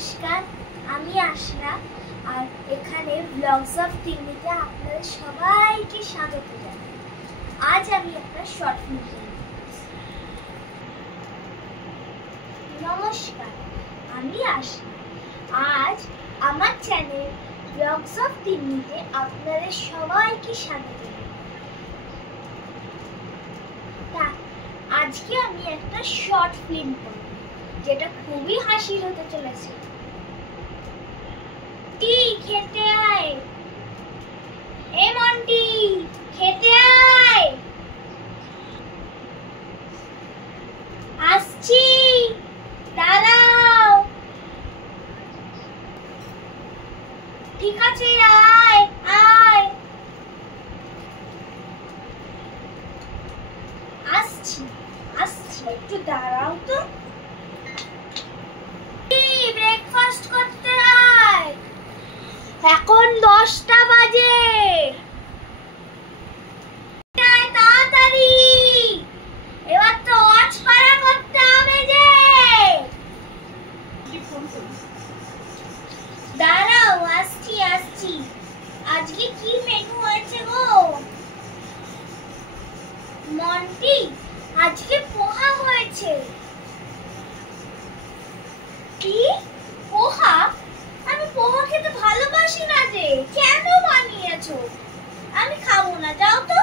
নমস্কার, আমি আশরা আর এখানে ব্লগস অফ তিন্নিতে আপনাদের সবাইকে স্বাগত জানাই। আজ আমি একটা শর্ট ফিল্ম বানাবো। নমস্কার, আমি আশরা। আজ আমার চ্যানেল ব্লগস অফ তিন্নিতে আপনাদের সবাইকে স্বাগত জানাই। আজকে আমি একটা শর্ট ফিল্ম বানাবো যেটা খুবই হাসির হতে চলেছে। খেতে আয়, এ মন্টি খেতে আয়। আসছি, দাঁড়াও। ঠিক আছে, আয় আয়। আসছি আসছি, একটু দাঁড়াও তো। ব্রেকফাস্ট করতে আয়, এখন 10টা বাজে। তাড়াতাড়ি, এবার তো ওয়াচ পাড়া করতে হবে যে। দাঁড়াও, আসছি আসছি। আজকে কি মেনু হয়েছে গো মন্টি? আজকে পোহা হয়েছে। কি পোহা? আমি পোহা খেতে ভালোবাসি না যে, কেন বানিয়েছো? আমি খাবো না, যাও তো।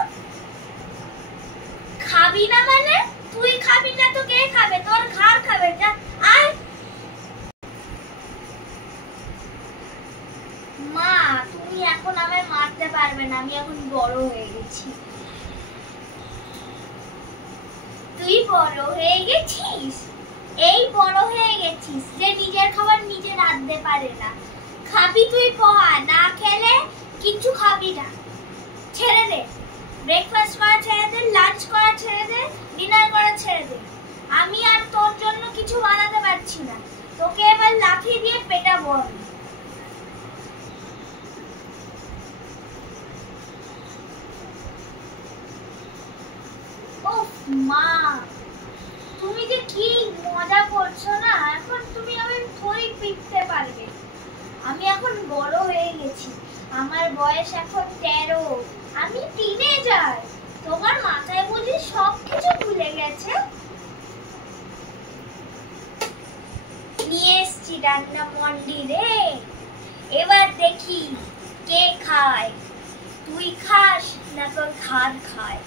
খাবি না মানে? তুই খাবি না তো কে খাবে? তোর ঘাড় খাবে, যা আয়। মা, তুমি এখন আমায় মারতে পারবে না, আমি এখন বড় হয়ে গেছি। তুই বড় হয়ে গেছিস? এই বড় হয়ে গেছিস যে নিজের খাবার নিজে রাঁধতে পারে না। খাবি তুই পোহা, না খেলে কিছু খাবি না। ছেড়ে দে, ব্রেকফাস্ট করা ছেড়ে দে, লাঞ্চ করা ছেড়ে দে, ডিনার করা ছেড়ে দে। আমি আর তোর জন্য কিছু বানাতে পারছি না। তোকে এবার লাঠি দিয়ে পেটাবো আমি। ওহ মা, তুমি যে কি মজা করছো না। এখন তুমি আমি থই পিটতে পারবে। আমি এখন বড় হয়ে গেছি, আমার বয়স এখন 13। আমি টিনেজার। তোমার মাথায় বুঝি সবকিছু ভুলে গেছে। নিয়ে এসছি রান্না মন্ডি রে। এবার দেখি কে খায়। তুই খাস না তোর ঘাড় খায়।